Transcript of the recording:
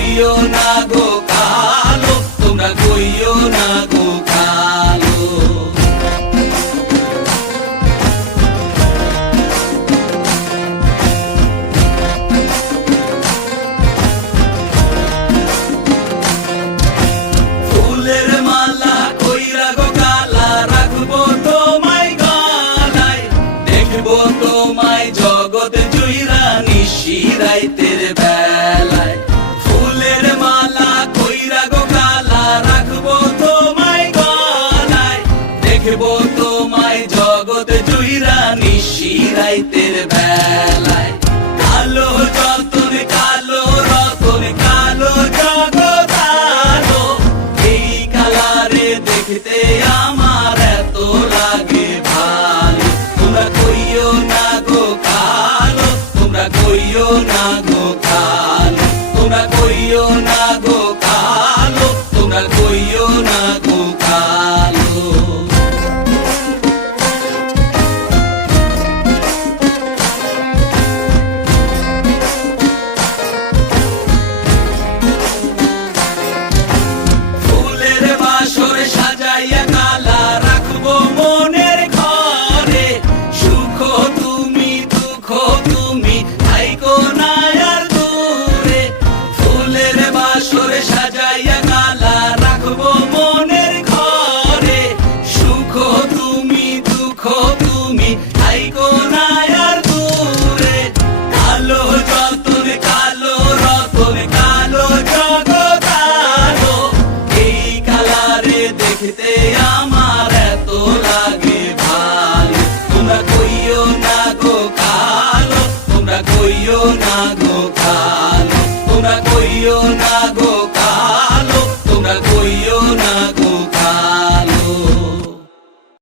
কইও না গো কালো, তোমরা কইও না গো কালো। ফুলের মালা কইরা গো কালা, রাখবো তোমায় গলায়, দেখবো তোমায় জগৎ জুইরা নিশি রাইতের বেলায়। ফুলের মালা কইরা গো কালা, রাখবো তোমায় গলায়, দেখবো তোমায় জগৎ জুইরা নিশি রাইতের বেলায়। কালো যতন কালো রতন কালো জগৎ আলো, এই কালারে দেখতে আমার এত লাগে ভালো। তোমরা কইও না গো কালো, তোমরা কইও না গো কালো, তোমরা কইও না গো কালো, তোমরা কইও না গো কালো। ফুলের বাসর সাজাইয়া কালা, রাখবো মনের ঘরে, সুখ তুমি দুঃখ তুমি থাইকো না আর দূরে। ফুলের বাসর সাজাইয়া কালা, রাখবো মনের ঘরে, সুখ তুমি দুঃখ তুমি থাইকো না আর দূরে। কালো যতন কালো রতন কালো জগৎ আলো, এই কালারে দেখতে আমার এত লাগে ভালো। তোমরা কইও না গো কালো, তোমরা কইও না গো কালো, তোমরা কইও না